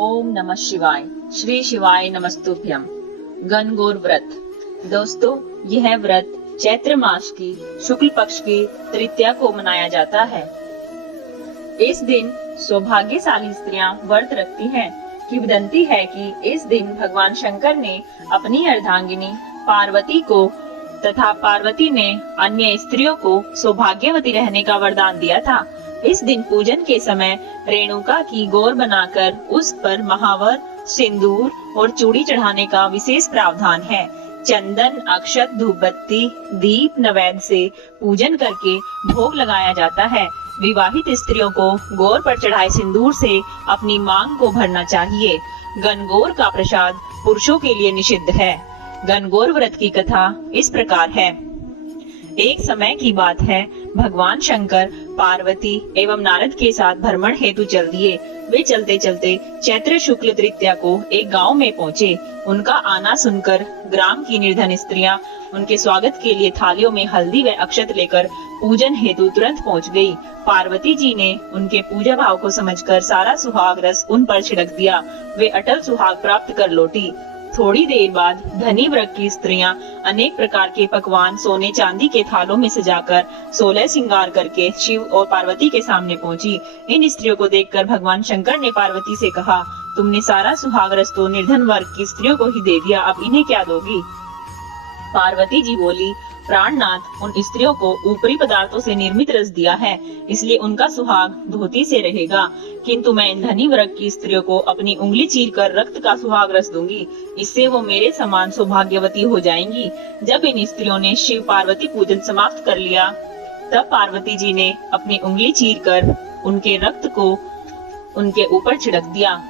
ओम नमः शिवाय। श्री शिवाय नमस्तुभ्यम। गणगौर व्रत। दोस्तों, यह व्रत चैत्र मास की शुक्ल पक्ष की तृतीया को मनाया जाता है। इस दिन सौभाग्यशाली स्त्रियां व्रत रखती हैं। किंवदंती है कि इस दिन भगवान शंकर ने अपनी अर्धांगिनी पार्वती को तथा पार्वती ने अन्य स्त्रियों को सौभाग्यवती रहने का वरदान दिया था। इस दिन पूजन के समय रेणुका की गौर बनाकर उस पर महावर, सिंदूर और चूड़ी चढ़ाने का विशेष प्रावधान है। चंदन, अक्षत, धूपबत्ती, दीप, नैवेद्य से पूजन करके भोग लगाया जाता है। विवाहित स्त्रियों को गौर पर चढ़ाए सिंदूर से अपनी मांग को भरना चाहिए। गणगौर का प्रसाद पुरुषों के लिए निषिद्ध है। गणगौर व्रत की कथा इस प्रकार है। एक समय की बात है, भगवान शंकर पार्वती एवं नारद के साथ भ्रमण हेतु चल दिए। वे चलते चलते चैत्र शुक्ल तृतीया को एक गांव में पहुंचे। उनका आना सुनकर ग्राम की निर्धन स्त्रियां उनके स्वागत के लिए थालियों में हल्दी व अक्षत लेकर पूजन हेतु तुरंत पहुंच गई। पार्वती जी ने उनके पूजा भाव को समझकर सारा सुहाग रस उन पर छिड़क दिया। वे अटल सुहाग प्राप्त कर लौटी। थोड़ी देर बाद धनी वर्ग की स्त्रियां अनेक प्रकार के पकवान सोने चांदी के थालों में सजाकर 16 श्रृंगार करके शिव और पार्वती के सामने पहुंची। इन स्त्रियों को देखकर भगवान शंकर ने पार्वती से कहा, तुमने सारा सुहाग रस तो निर्धन वर्ग की स्त्रियों को ही दे दिया, अब इन्हें क्या दोगी? पार्वती जी बोली, प्राणनाथ, उन स्त्रियों को ऊपरी पदार्थों से निर्मित रस दिया है, इसलिए उनका सुहाग धोती से रहेगा, किंतु मैं इन धनी वर्ग की स्त्रियों को अपनी उंगली चीरकर रक्त का सुहाग रस दूंगी। इससे वो मेरे समान सौभाग्यवती हो जाएंगी। जब इन स्त्रियों ने शिव पार्वती पूजन समाप्त कर लिया, तब पार्वती जी ने अपनी उंगली चीरकर उनके रक्त को उनके ऊपर छिड़क दिया।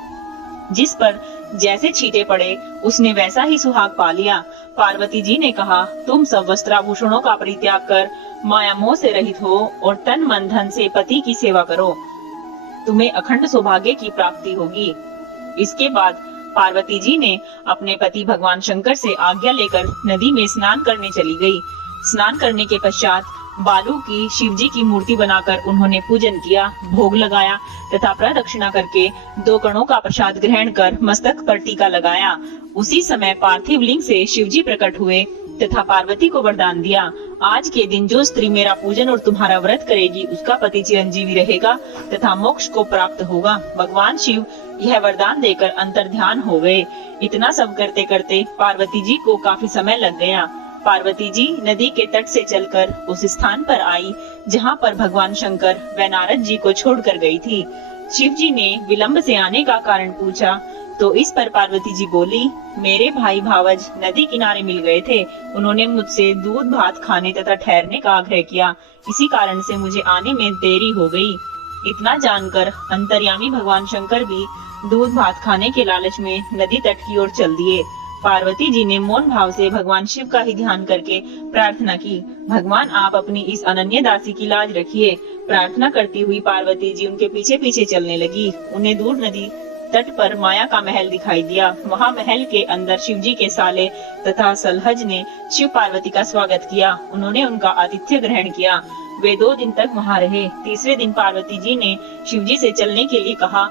जिस पर जैसे छींटे पड़े, उसने वैसा ही सुहाग पा लिया। पार्वती जी ने कहा, तुम सब वस्त्राभूषणों का परित्याग कर माया मोह से रहित हो और तन मन धन से पति की सेवा करो, तुम्हें अखंड सौभाग्य की प्राप्ति होगी। इसके बाद पार्वती जी ने अपने पति भगवान शंकर से आज्ञा लेकर नदी में स्नान करने चली गई। स्नान करने के पश्चात बालू की शिव जी की मूर्ति बनाकर उन्होंने पूजन किया, भोग लगाया तथा प्रदक्षिणा करके 2 कणों का प्रसाद ग्रहण कर मस्तक पर टीका लगाया। उसी समय पार्थिव लिंग से शिव जी प्रकट हुए तथा पार्वती को वरदान दिया, आज के दिन जो स्त्री मेरा पूजन और तुम्हारा व्रत करेगी, उसका पति चिरंजीवी रहेगा तथा मोक्ष को प्राप्त होगा। भगवान शिव यह वरदान देकर अंतर्ध्यान हो गए। इतना सब करते करते पार्वती जी को काफी समय लग गया। पार्वती जी नदी के तट से चलकर उस स्थान पर आई जहाँ पर भगवान शंकर व नारद जी को छोड़कर गई थी। शिव जी ने विलंब से आने का कारण पूछा तो इस पर पार्वती जी बोली, मेरे भाई भावज नदी किनारे मिल गए थे। उन्होंने मुझसे दूध भात खाने तथा ठहरने का आग्रह किया, इसी कारण से मुझे आने में देरी हो गई। इतना जानकर अंतर्यामी भगवान शंकर भी दूध भात खाने के लालच में नदी तट की ओर चल दिए। पार्वती जी ने मौन भाव से भगवान शिव का ही ध्यान करके प्रार्थना की, भगवान आप अपनी इस अनन्य दासी की लाज रखिए। प्रार्थना करती हुई पार्वती जी उनके पीछे पीछे चलने लगी। उन्हें दूर नदी तट पर माया का महल दिखाई दिया। वहाँ महल के अंदर शिव जी के साले तथा सलहज ने शिव पार्वती का स्वागत किया। उन्होंने उनका आतिथ्य ग्रहण किया। वे 2 दिन तक वहाँ रहे। तीसरे दिन पार्वती जी ने शिव जी से चलने के लिए कहा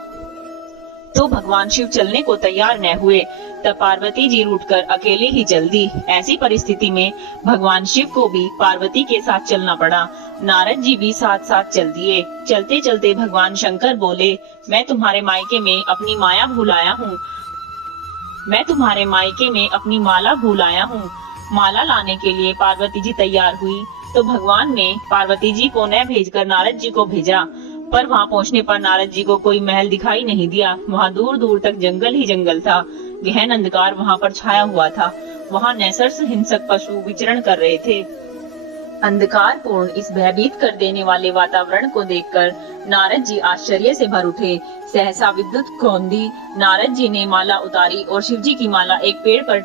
तो भगवान शिव चलने को तैयार न हुए। तब पार्वती जी रूठकर अकेले ही चल दी। ऐसी परिस्थिति में भगवान शिव को भी पार्वती के साथ चलना पड़ा। नारद जी भी साथ साथ चल दिए। चलते चलते भगवान शंकर बोले, मैं तुम्हारे मायके में अपनी माया भूल आया हूँ। मैं तुम्हारे मायके में अपनी माला भूल आया हूँ। माला लाने के लिए पार्वती जी तैयार हुई तो भगवान ने पार्वती जी को न भेजकर नारद जी को भेजा, पर वहाँ पहुँचने पर नारद जी को कोई महल दिखाई नहीं दिया। वहाँ दूर दूर तक जंगल ही जंगल था। गहन अंधकार वहाँ पर छाया हुआ था। वहाँ नैसर्स हिंसक पशु विचरण कर रहे थे। अंधकार पूर्ण इस भयभीत कर देने वाले वातावरण को देखकर नारद जी आश्चर्य से भर उठे। सहसा विद्युत खोंदी। नारद जी ने माला उतारी और शिव जी की माला एक पेड़ पर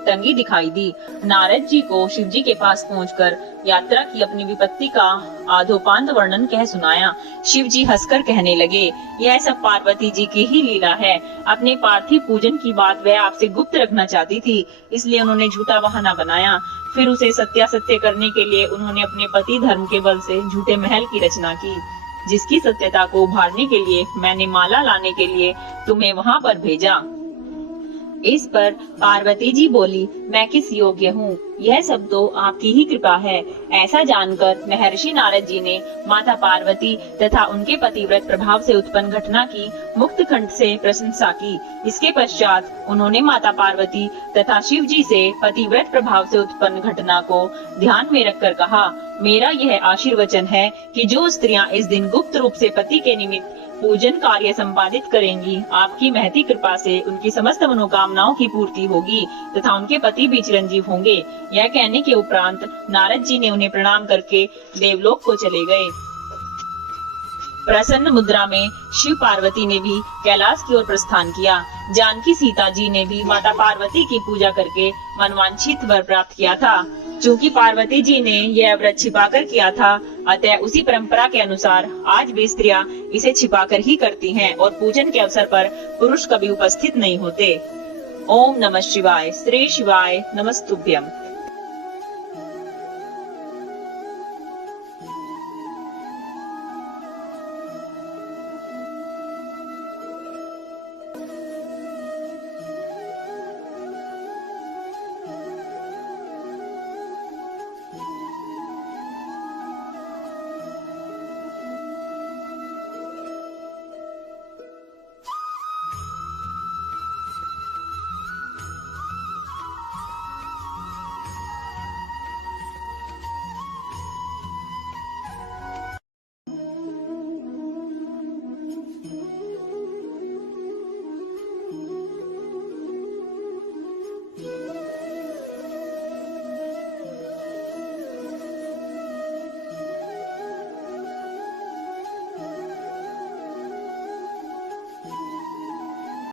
टंगी दिखाई दी। नारद जी को शिव जी के पास पहुंचकर यात्रा की अपनी विपत्ति का आधोपांत वर्णन कह सुनाया। शिव जी हंसकर कहने लगे, यह सब पार्वती जी की ही लीला है। अपने पार्थिव पूजन की बात वह आपसे गुप्त रखना चाहती थी, इसलिए उन्होंने झूठा बहाना बनाया। फिर उसे सत्यासत्य करने के लिए उन्होंने अपने पति धर्म के बल से झूठे महल की रचना की। जिसकी सत्यता को उभारने के लिए मैंने माला लाने के लिए तुम्हें वहां पर भेजा। इस पर पार्वती जी बोली, मैं किस योग्य हूँ, यह सब तो आपकी ही कृपा है। ऐसा जानकर महर्षि नारद जी ने माता पार्वती तथा उनके पतिव्रत प्रभाव से उत्पन्न घटना की मुक्त कंठ से प्रशंसा की। इसके पश्चात उन्होंने माता पार्वती तथा शिव जी से पतिव्रत प्रभाव से उत्पन्न घटना को ध्यान में रखकर कहा, मेरा यह आशीर्वचन है कि जो स्त्रियां इस दिन गुप्त रूप से पति के निमित्त पूजन कार्य संपादित करेंगी, आपकी महती कृपा से उनकी समस्त मनोकामनाओं की पूर्ति होगी तथा उनके पति भी चिरंजीव होंगे। यह कहने के उपरांत नारद जी ने उन्हें प्रणाम करके देवलोक को चले गए। प्रसन्न मुद्रा में शिव पार्वती ने भी कैलाश की ओर प्रस्थान किया। जानकी सीता जी ने भी माता पार्वती की पूजा करके मनवांछित वर प्राप्त किया था। चूंकि पार्वती जी ने यह व्रत छिपाकर किया था, अतः उसी परंपरा के अनुसार आज भी स्त्रियां इसे छिपाकर ही करती हैं और पूजन के अवसर पर पुरुष कभी उपस्थित नहीं होते। ओम नमः शिवाय। श्री शिवाय नमस्तुभ्यम।